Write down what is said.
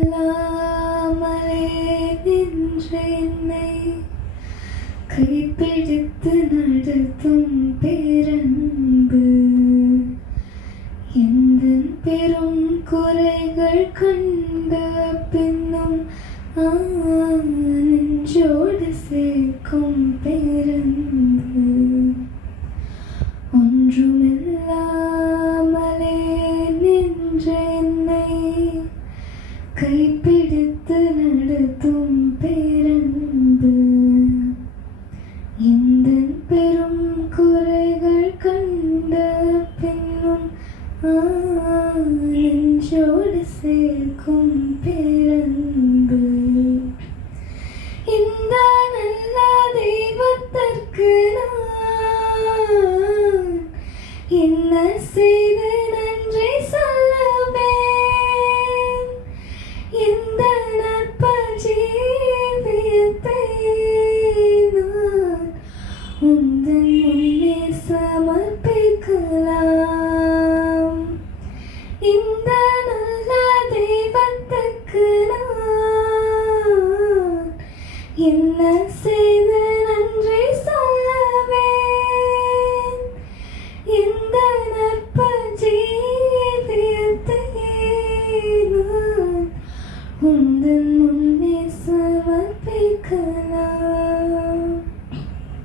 ஒன்றுமில்லாமலே நின்ற என்னை கைப்பிடித்து நடத்தும் பேரன்பு எந்த பெரும் குறைகள் கண்ட பின்னும் நெஞ்சோடு சேர்க்கும் பேரன்பு ஒன்றுமில்லாமலே நின்ற என்னை கைப்பிடித்து நடத்தும் பேரன்பு எந்த பெரும் குறைகள் கண்ட பின்னும் நெஞ்சோடு சேர்க்கும் பேரன்பு இந்த நல்ல தெய்வத்திற்கு நான் என்ன செய்து நன்றி சொல்லுவேன் இந்த நற்ப ஜீவியத்தை நான் உந்தன் முன்னே சமர்ப்பிக்கலாம்